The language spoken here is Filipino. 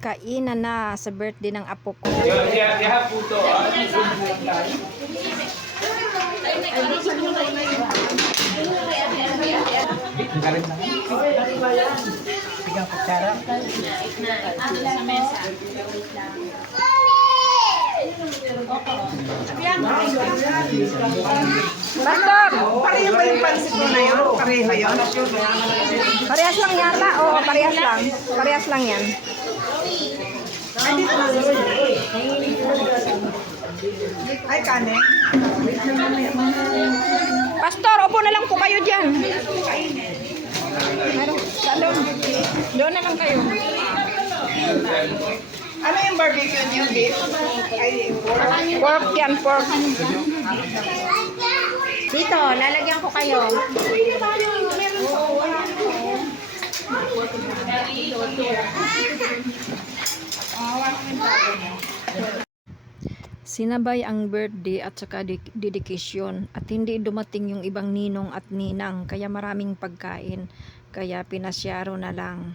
kainan na sa birthday ng apo ko. Pastor! Pareho ba yung pansit mo na yun? Pareho yun? Parehas lang yata? Oo, parehas lang. Parehas lang yan. Ay, kane. Pastor, upo na lang po kayo dyan. Doon. Doon na lang kayo. Ano yung barbecue niyo, beef? Ay, pork. Pork yan, pork. Dito, lalagyan ko kayo. Sinabay ang birthday at saka dedication at hindi dumating yung ibang ninong at ninang kaya maraming pagkain kaya pinasyaro na lang.